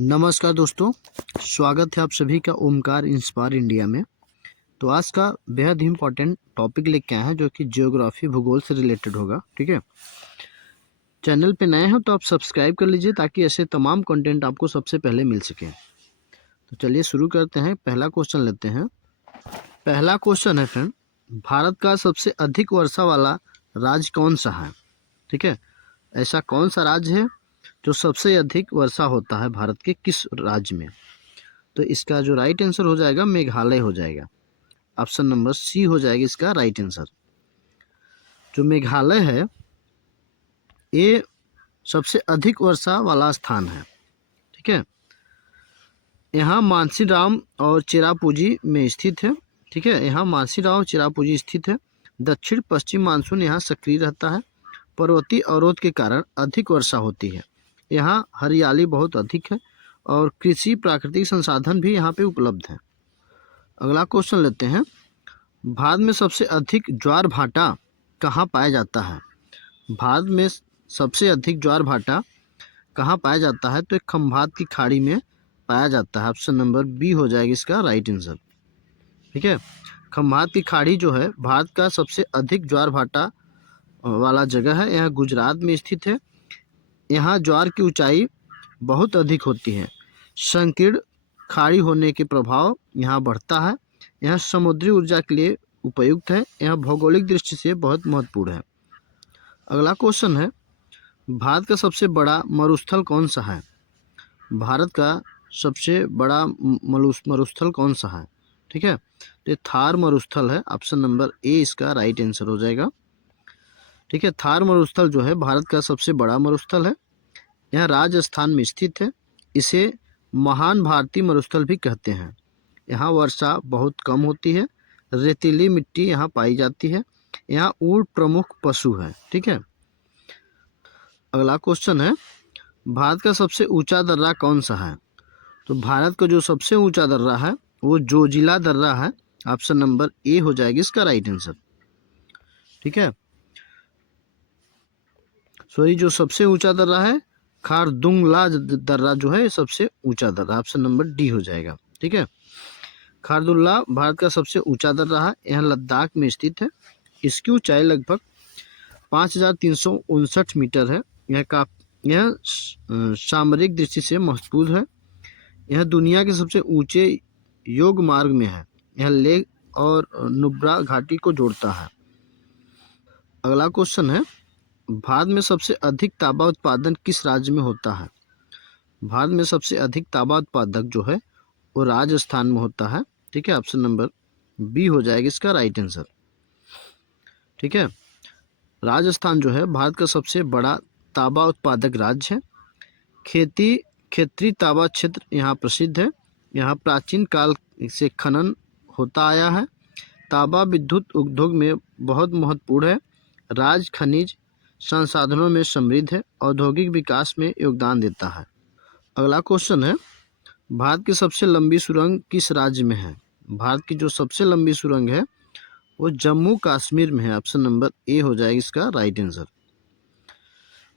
नमस्कार दोस्तों, स्वागत है आप सभी का ओमकार इंस्पायर इंडिया में। तो आज का बेहद ही इम्पोर्टेंट टॉपिक लेके आए हैं जो कि जियोग्राफी भूगोल से रिलेटेड होगा। ठीक है, चैनल पे नए हैं तो आप सब्सक्राइब कर लीजिए ताकि ऐसे तमाम कंटेंट आपको सबसे पहले मिल सके। तो चलिए शुरू करते हैं। पहला क्वेश्चन लेते हैं। पहला क्वेश्चन है फ्रेंड, भारत का सबसे अधिक वर्षा वाला राज्य कौन सा है? ठीक है, ऐसा कौन सा राज्य है जो सबसे अधिक वर्षा होता है भारत के किस राज्य में? तो इसका जो राइट आंसर हो जाएगा मेघालय हो जाएगा। ऑप्शन नंबर सी हो जाएगा इसका राइट आंसर। जो मेघालय है ये सबसे अधिक वर्षा वाला स्थान है। ठीक है, यहाँ मानसीराम और चिरापुंजी में स्थित है। ठीक है, यहाँ मानसीराम और चिरापुंजी स्थित है। दक्षिण पश्चिम मानसून यहाँ सक्रिय रहता है। पर्वतीय अवरोध के कारण अधिक वर्षा होती है। यहाँ हरियाली बहुत अधिक है और कृषि प्राकृतिक संसाधन भी यहाँ पे उपलब्ध है। अगला क्वेश्चन लेते हैं। भारत में सबसे अधिक ज्वार भाटा कहाँ पाया जाता है? भारत में सबसे अधिक ज्वार भाटा कहाँ पाया जाता है? तो एक खंभात की खाड़ी में पाया जाता है। ऑप्शन नंबर बी हो जाएगा इसका राइट आंसर। ठीक है, खंभात की खाड़ी जो है भारत का सबसे अधिक ज्वार भाटा वाला जगह है। यह गुजरात में स्थित है। यहाँ ज्वार की ऊंचाई बहुत अधिक होती है। संकीर्ण खाड़ी होने के प्रभाव यहाँ बढ़ता है। यह समुद्री ऊर्जा के लिए उपयुक्त है। यह भौगोलिक दृष्टि से बहुत महत्वपूर्ण है। अगला क्वेश्चन है, भारत का सबसे बड़ा मरुस्थल कौन सा है? भारत का सबसे बड़ा मरुस्थल कौन सा है? ठीक है, तो थार मरुस्थल है। ऑप्शन नंबर ए इसका राइट आंसर हो जाएगा। ठीक है, थार मरुस्थल जो है भारत का सबसे बड़ा मरुस्थल है। यह राजस्थान में स्थित है। इसे महान भारतीय मरुस्थल भी कहते हैं। यहाँ वर्षा बहुत कम होती है। रेतीली मिट्टी यहाँ पाई जाती है। यहाँ ऊँट प्रमुख पशु है। ठीक है, अगला क्वेश्चन है, भारत का सबसे ऊंचा दर्रा कौन सा है? तो भारत का जो सबसे ऊंचा दर्रा है वो जोजिला दर्रा है। ऑप्शन नंबर ए हो जाएगी इसका राइट आंसर। ठीक है, सॉरी, जो सबसे ऊंचा दर्रा है खारदुंगला दर्रा जो है सबसे ऊंचा दर्रा। ऑप्शन नंबर डी हो जाएगा। ठीक है, खारदुल्ला भारत का सबसे ऊंचा दर्रा है। यह लद्दाख में स्थित है। इसकी ऊंचाई लगभग 5359 मीटर है। यह सामरिक दृष्टि से महत्वपूर्ण है। यह दुनिया के सबसे ऊंचे योग मार्ग में है। यह लेह और नुब्रा घाटी को जोड़ता है। अगला क्वेश्चन है, भारत में सबसे अधिक तांबा उत्पादन किस राज्य में होता है? भारत में सबसे अधिक तांबा उत्पादक जो है वो राजस्थान में होता है। ठीक है, ऑप्शन नंबर बी हो जाएगा इसका राइट आंसर। ठीक है, राजस्थान जो है भारत का सबसे बड़ा तांबा उत्पादक राज्य है। क्षेत्रीय तांबा क्षेत्र यहाँ प्रसिद्ध है। यहाँ प्राचीन काल से खनन होता आया है। तांबा विद्युत उद्योग में बहुत महत्वपूर्ण है। राज्य खनिज संसाधनों में समृद्ध है। औद्योगिक विकास में योगदान देता है। अगला क्वेश्चन है, भारत की सबसे लंबी सुरंग किस राज्य में है? भारत की जो सबसे लंबी सुरंग है वो जम्मू कश्मीर में है। ऑप्शन नंबर ए हो जाएगा इसका राइट आंसर।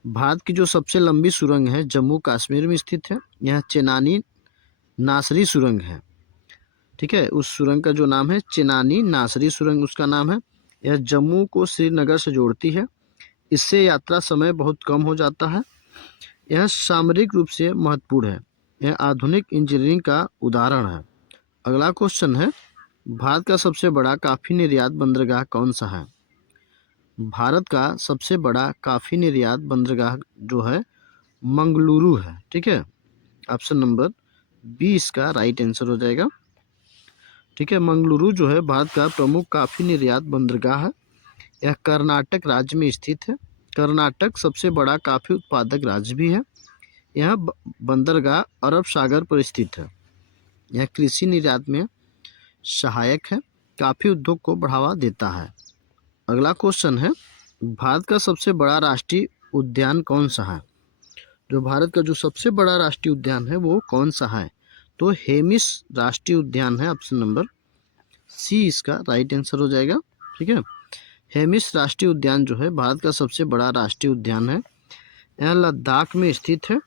भारत की जो सबसे लंबी सुरंग है जम्मू कश्मीर में स्थित है। यह चेनानी नासरी सुरंग है। ठीक है, उस सुरंग का जो नाम है चेनानी नासरी सुरंग उसका नाम है। यह जम्मू को श्रीनगर से जोड़ती है। इससे यात्रा समय बहुत कम हो जाता है। यह सामरिक रूप से महत्वपूर्ण है। यह आधुनिक इंजीनियरिंग का उदाहरण है। अगला क्वेश्चन है, भारत का सबसे बड़ा कॉफी निर्यात बंदरगाह कौन सा है? भारत का सबसे बड़ा कॉफी निर्यात बंदरगाह जो है मंगलुरु है। ठीक है, ऑप्शन नंबर बी इसका राइट आंसर हो जाएगा। ठीक है, मंगलुरु जो है भारत का प्रमुख कॉफी निर्यात बंदरगाह है। यह कर्नाटक राज्य में स्थित है। कर्नाटक सबसे बड़ा कॉफी उत्पादक राज्य भी है। यह बंदरगाह अरब सागर पर स्थित है। यह कृषि निर्यात में सहायक है। कॉफी उद्योग को बढ़ावा देता है। अगला क्वेश्चन है, भारत का सबसे बड़ा राष्ट्रीय उद्यान कौन सा है? जो भारत का जो सबसे बड़ा राष्ट्रीय उद्यान है वो कौन सा है? तो हेमिस राष्ट्रीय उद्यान है। ऑप्शन नंबर सी इसका राइट आंसर हो जाएगा। ठीक है, हेमिस राष्ट्रीय उद्यान जो है भारत का सबसे बड़ा राष्ट्रीय उद्यान है। यह लद्दाख में स्थित है।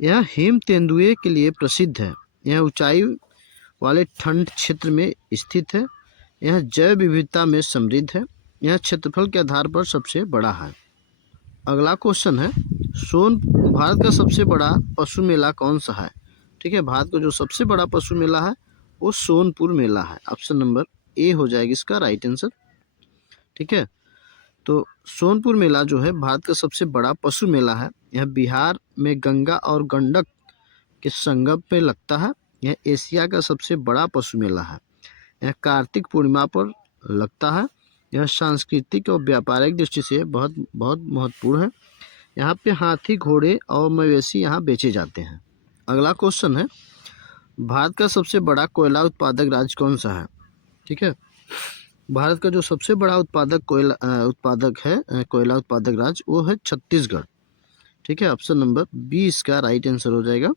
यह हिम तेंदुए के लिए प्रसिद्ध है। यह ऊंचाई वाले ठंड क्षेत्र में स्थित है। यह जैव विविधता में समृद्ध है। यह क्षेत्रफल के आधार पर सबसे बड़ा है। अगला क्वेश्चन है, भारत का सबसे बड़ा पशु मेला कौन सा है? ठीक है, भारत का जो सबसे बड़ा पशु मेला है वो सोनपुर मेला है। ऑप्शन नंबर ए हो जाएगा इसका राइट आंसर। ठीक है, तो सोनपुर मेला जो है भारत का सबसे बड़ा पशु मेला है। यह बिहार में गंगा और गंडक के संगम पे लगता है। यह एशिया का सबसे बड़ा पशु मेला है। यह कार्तिक पूर्णिमा पर लगता है। यह सांस्कृतिक और व्यापारिक दृष्टि से बहुत बहुत महत्वपूर्ण है। यहाँ पे हाथी, घोड़े और मवेशी यहाँ बेचे जाते हैं। अगला क्वेश्चन है, भारत का सबसे बड़ा कोयला उत्पादक राज्य कौन सा है? ठीक है, भारत का जो सबसे बड़ा कोयला उत्पादक राज्य वो है छत्तीसगढ़। ठीक है, ऑप्शन नंबर बी इसका राइट आंसर हो जाएगा।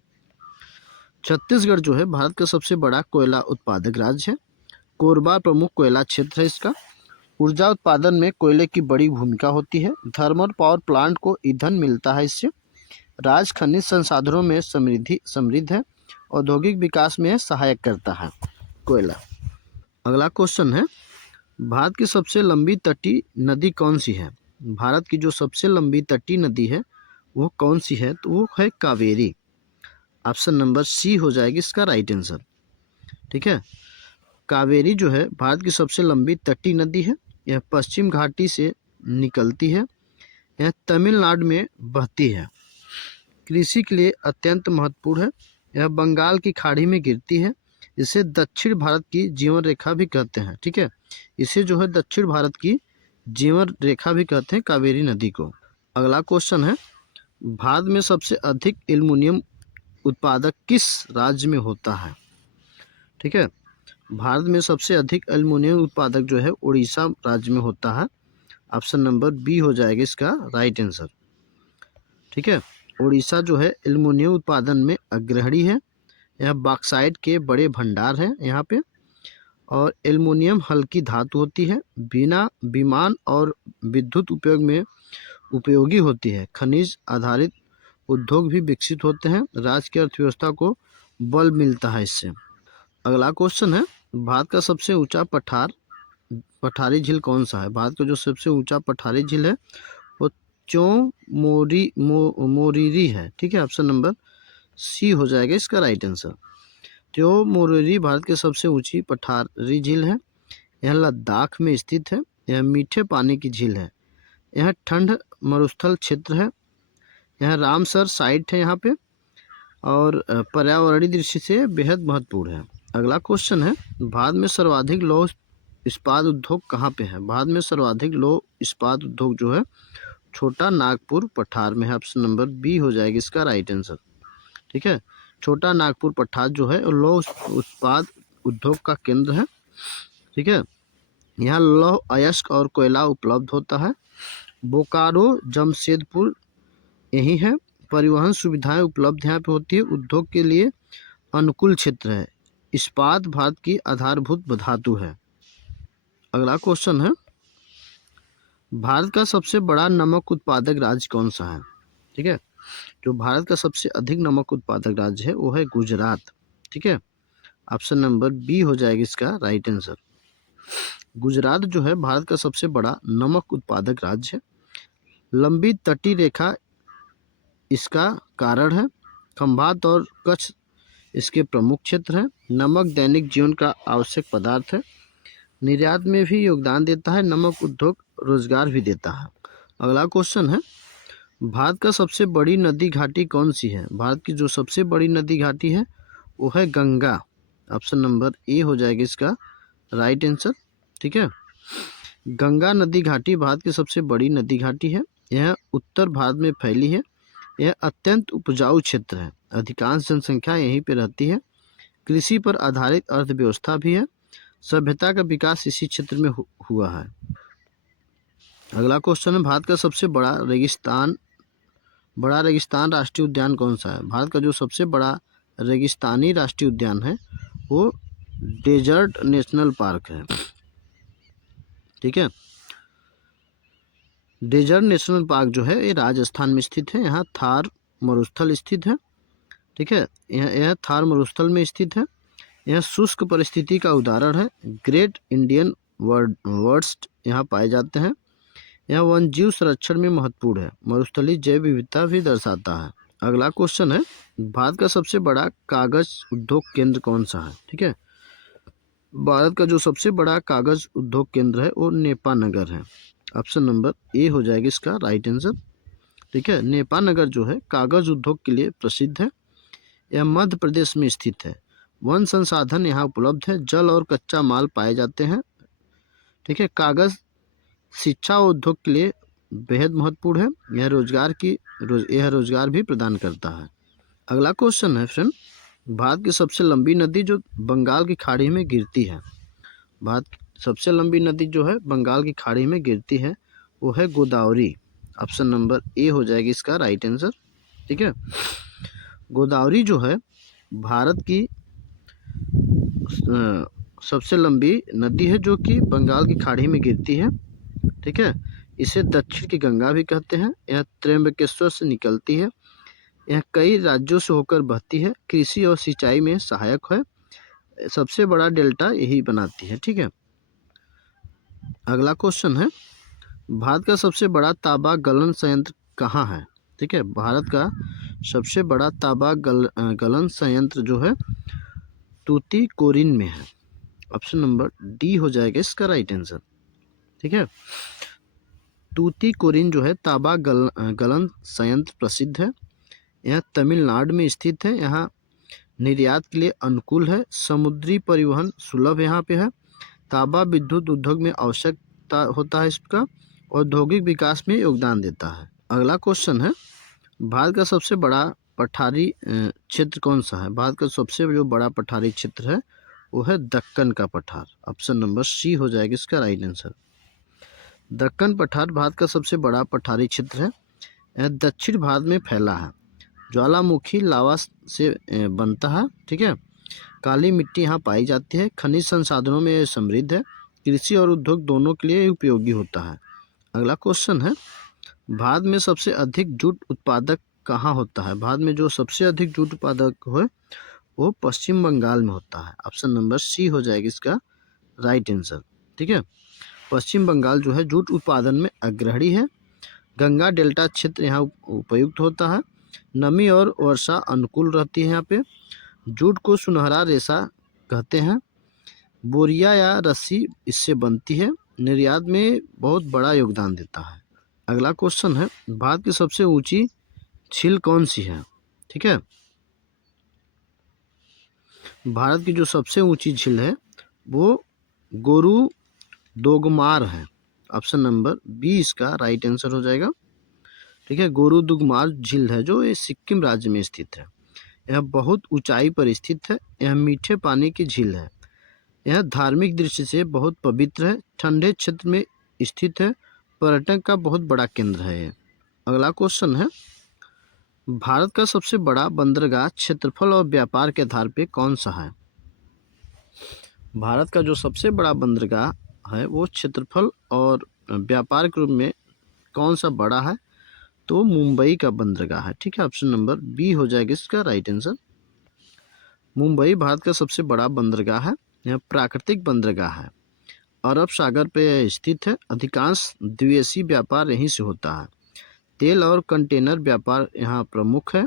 छत्तीसगढ़ जो है भारत का सबसे बड़ा कोयला उत्पादक राज्य है। कोरबा प्रमुख कोयला क्षेत्र है इसका। ऊर्जा उत्पादन में कोयले की बड़ी भूमिका होती है। थर्मल पावर प्लांट को ईंधन मिलता है इससे। राज्य खनिज संसाधनों में समृद्ध है। औद्योगिक विकास में सहायक करता है कोयला। अगला क्वेश्चन है, भारत की सबसे लंबी तटीय नदी कौन सी है? भारत की जो सबसे लंबी तटीय नदी है वो कौन सी है? तो वो है कावेरी। ऑप्शन नंबर सी हो जाएगी इसका राइट आंसर। ठीक है, कावेरी जो है भारत की सबसे लंबी तटीय नदी है। यह पश्चिम घाटी से निकलती है। यह तमिलनाडु में बहती है। कृषि के लिए अत्यंत महत्वपूर्ण है। यह बंगाल की खाड़ी में गिरती है। इसे दक्षिण भारत की जीवन रेखा भी कहते हैं। ठीक है, इसे जो है दक्षिण भारत की जीवन रेखा भी कहते हैं कावेरी नदी को। अगला क्वेश्चन है, भारत में सबसे अधिक एल्युमिनियम उत्पादक किस राज्य में होता है? ठीक है, भारत में सबसे अधिक एल्युमिनियम उत्पादक जो है उड़ीसा राज्य में होता है। ऑप्शन नंबर बी हो जाएगा इसका राइट आंसर। ठीक है, उड़ीसा जो है एल्युमिनियम उत्पादन में अग्रणी है। यह बॉक्साइट के बड़े भंडार हैं यहाँ पे। और एल्युमिनियम हल्की धातु होती है। बिना विमान और विद्युत उपयोग में उपयोगी होती है। खनिज आधारित उद्योग भी विकसित होते हैं। राज्य की अर्थव्यवस्था को बल मिलता है इससे। अगला क्वेश्चन है, भारत का सबसे ऊंचा पठारी झील कौन सा है? भारत का जो सबसे ऊंचा पठारी झील है वो मोरीरी है। ठीक है, ऑप्शन नंबर सी हो जाएगा इसका राइट आंसर। मोरीरी भारत की सबसे ऊंची पठारी झील है। यह लद्दाख में स्थित है। यह मीठे पानी की झील है। यह ठंड मरुस्थल क्षेत्र है। यह रामसर साइट है यहाँ पे और पर्यावरणीय दृष्टि से बेहद महत्वपूर्ण है। अगला क्वेश्चन है, भारत में सर्वाधिक लौह इस्पात उद्योग कहाँ पे है? भारत में सर्वाधिक लौह इस्पात उद्योग जो है छोटा नागपुर पठार में है। ऑप्शन नंबर बी हो जाएगी इसका राइट आंसर। ठीक है, छोटा नागपुर पठार जो है लौह इस्पात उद्योग का केंद्र है। ठीक है, यहाँ लौह अयस्क और कोयला उपलब्ध होता है। बोकारो जमशेदपुर यही है। परिवहन सुविधाएं उपलब्ध यहाँ पे होती है। उद्योग के लिए अनुकूल क्षेत्र है। इस्पात भारत की आधारभूत धातु है। अगला क्वेश्चन है, भारत का सबसे बड़ा नमक उत्पादक राज्य कौन सा है? ठीक है, जो भारत का सबसे अधिक नमक उत्पादक राज्य है वो है गुजरात। ठीक है, ऑप्शन नंबर बी हो जाएगा इसका राइट आंसर। गुजरात जो है भारत का सबसे बड़ा नमक उत्पादक राज्य है। लंबी तटीय रेखा इसका कारण है। खंभात और कच्छ इसके प्रमुख क्षेत्र हैं। नमक दैनिक जीवन का आवश्यक पदार्थ है। निर्यात में भी योगदान देता है। नमक उद्योग रोजगार भी देता है। अगला क्वेश्चन है, भारत का सबसे बड़ी नदी घाटी कौन सी है? भारत की जो सबसे बड़ी नदी घाटी है वो है गंगा। ऑप्शन नंबर ए हो जाएगा इसका राइट आंसर। ठीक है, गंगा नदी घाटी भारत की सबसे बड़ी नदी घाटी है। यह उत्तर भारत में फैली है। यह अत्यंत उपजाऊ क्षेत्र है। अधिकांश जनसंख्या यहीं पे रहती है। कृषि पर आधारित अर्थव्यवस्था भी है। सभ्यता का विकास इसी क्षेत्र में हुआ है। अगला क्वेश्चन है, भारत का सबसे बड़ा रेगिस्तान राष्ट्रीय उद्यान कौन सा है? भारत का जो सबसे बड़ा रेगिस्तानी राष्ट्रीय उद्यान है वो डेजर्ट नेशनल पार्क है। ठीक है, डेजर्ट नेशनल पार्क जो है ये राजस्थान में स्थित है। यहाँ थार मरुस्थल स्थित है। ठीक है। यह थार मरुस्थल में स्थित है। यह शुष्क परिस्थिति का उदाहरण है। ग्रेट इंडियन वर्स्ट यहाँ पाए जाते हैं। यह वन्यजीव संरक्षण में महत्वपूर्ण है। मरुस्थलीय जैव विविधता भी दर्शाता है। अगला क्वेश्चन है, भारत का सबसे बड़ा कागज उद्योग केंद्र कौन सा है? ठीक है, भारत का जो सबसे बड़ा कागज उद्योग केंद्र है वो नेपानगर है। ऑप्शन नंबर ए हो जाएगा इसका राइट आंसर। ठीक है, नेपानगर जो है कागज उद्योग के लिए प्रसिद्ध है। यह मध्य प्रदेश में स्थित है। वन संसाधन यहाँ उपलब्ध है। जल और कच्चा माल पाए जाते हैं। ठीक है, कागज शिक्षा और उद्योग के लिए बेहद महत्वपूर्ण है। यह रोजगार भी प्रदान करता है। अगला क्वेश्चन है फ्रेंड, भारत की सबसे लंबी नदी जो बंगाल की खाड़ी में गिरती है। भारत की सबसे लंबी नदी जो है बंगाल की खाड़ी में गिरती है वो है गोदावरी। ऑप्शन नंबर ए हो जाएगी इसका राइट आंसर। ठीक है, गोदावरी जो है भारत की सबसे लंबी नदी है जो कि बंगाल की खाड़ी में गिरती है। ठीक है, इसे दक्षिण की गंगा भी कहते हैं। यह त्र्यंबकेश्वर से निकलती है। यह कई राज्यों से होकर बहती है। कृषि और सिंचाई में सहायक है। सबसे बड़ा डेल्टा यही बनाती है। ठीक है, अगला क्वेश्चन है, भारत का सबसे बड़ा तांबा गलन संयंत्र कहाँ है? ठीक है, भारत का सबसे बड़ा तांबा गलन संयंत्र जो है तूतीकोरिन में है। ऑप्शन नंबर डी हो जाएगा इसका राइट आंसर। ठीक है, तूतीकोरिन जो है तांबा गलन संयंत्र प्रसिद्ध है। यह तमिलनाडु में स्थित है। यहाँ निर्यात के लिए अनुकूल है। समुद्री परिवहन सुलभ यहाँ पे है। तांबा विद्युत उद्योग में आवश्यकता होता है इसका। औद्योगिक विकास में योगदान देता है। अगला क्वेश्चन है, भारत का सबसे बड़ा पठारी क्षेत्र कौन सा है? भारत का सबसे जो बड़ा पठारी क्षेत्र है वो है दक्कन का पठार। ऑप्शन नंबर सी हो जाएगा इसका राइट आंसर। दक्कन पठार भारत का सबसे बड़ा पठारी क्षेत्र है। यह दक्षिण भारत में फैला है। ज्वालामुखी लावा से बनता है। ठीक है, काली मिट्टी यहाँ पाई जाती है। खनिज संसाधनों में यह समृद्ध है। कृषि और उद्योग दोनों के लिए उपयोगी होता है। अगला क्वेश्चन है, भारत में सबसे अधिक जूट उत्पादक कहाँ होता है? भारत में जो सबसे अधिक जूट उत्पादक है वो पश्चिम बंगाल में होता है। ऑप्शन नंबर सी हो जाएगी इसका राइट आंसर। ठीक है, पश्चिम बंगाल जो है जूट उत्पादन में अग्रणी है। गंगा डेल्टा क्षेत्र यहाँ उपयुक्त होता है। नमी और वर्षा अनुकूल रहती है। यहाँ पे जूट को सुनहरा रेशा कहते हैं। बोरिया या रस्सी इससे बनती है। निर्यात में बहुत बड़ा योगदान देता है। अगला क्वेश्चन है, भारत की सबसे ऊंची झील कौन सी है? ठीक है, भारत की जो सबसे ऊंची झील है वो गोरू दोगमार है। ऑप्शन नंबर बी इसका राइट आंसर हो जाएगा। ठीक है, गोरू दोगमार झील है जो ये सिक्किम राज्य में स्थित है। यह बहुत ऊंचाई पर स्थित है। यह मीठे पानी की झील है। यह धार्मिक दृष्टि से बहुत पवित्र है। ठंडे क्षेत्र में स्थित है। पर्यटन का बहुत बड़ा केंद्र है ये। अगला क्वेश्चन है, भारत का सबसे बड़ा बंदरगाह क्षेत्रफल और व्यापार के आधार पे कौन सा है? भारत का जो सबसे बड़ा बंदरगाह है वो क्षेत्रफल और व्यापार के रूप में कौन सा बड़ा है? तो मुंबई का बंदरगाह है। ठीक है, ऑप्शन नंबर बी हो जाएगा इसका राइट आंसर। मुंबई भारत का सबसे बड़ा बंदरगाह है। यह प्राकृतिक बंदरगाह है। अरब सागर पे स्थित है। अधिकांश द्विदेशी व्यापार यहीं से होता है। तेल और कंटेनर व्यापार यहाँ प्रमुख है।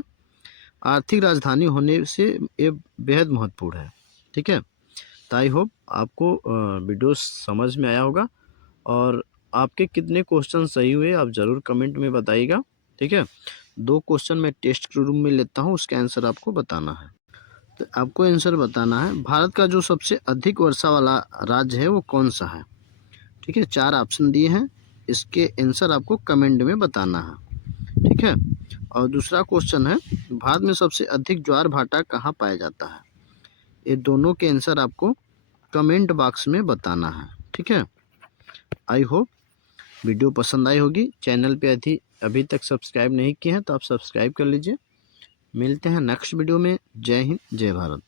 आर्थिक राजधानी होने से ये बेहद महत्वपूर्ण है। ठीक है, तो आई होप आपको वीडियो समझ में आया होगा और आपके कितने क्वेश्चन सही हुए आप ज़रूर कमेंट में बताइएगा। ठीक है, 2 क्वेश्चन मैं टेस्ट के रूप में लेता हूँ, उसका आंसर आपको बताना है। तो आपको आंसर बताना है, भारत का जो सबसे अधिक वर्षा वाला राज्य है वो कौन सा है? ठीक है, 4 ऑप्शन दिए हैं, इसके आंसर आपको कमेंट में बताना है। ठीक है, और दूसरा क्वेश्चन है, भारत में सबसे अधिक ज्वार भाटा कहाँ पाया जाता है? ये दोनों के आंसर आपको कमेंट बॉक्स में बताना है। ठीक है, आई होप वीडियो पसंद आई होगी। चैनल पे अभी तक सब्सक्राइब नहीं किए हैं तो आप सब्सक्राइब कर लीजिए। मिलते हैं नेक्स्ट वीडियो में। जय हिंद, जय भारत।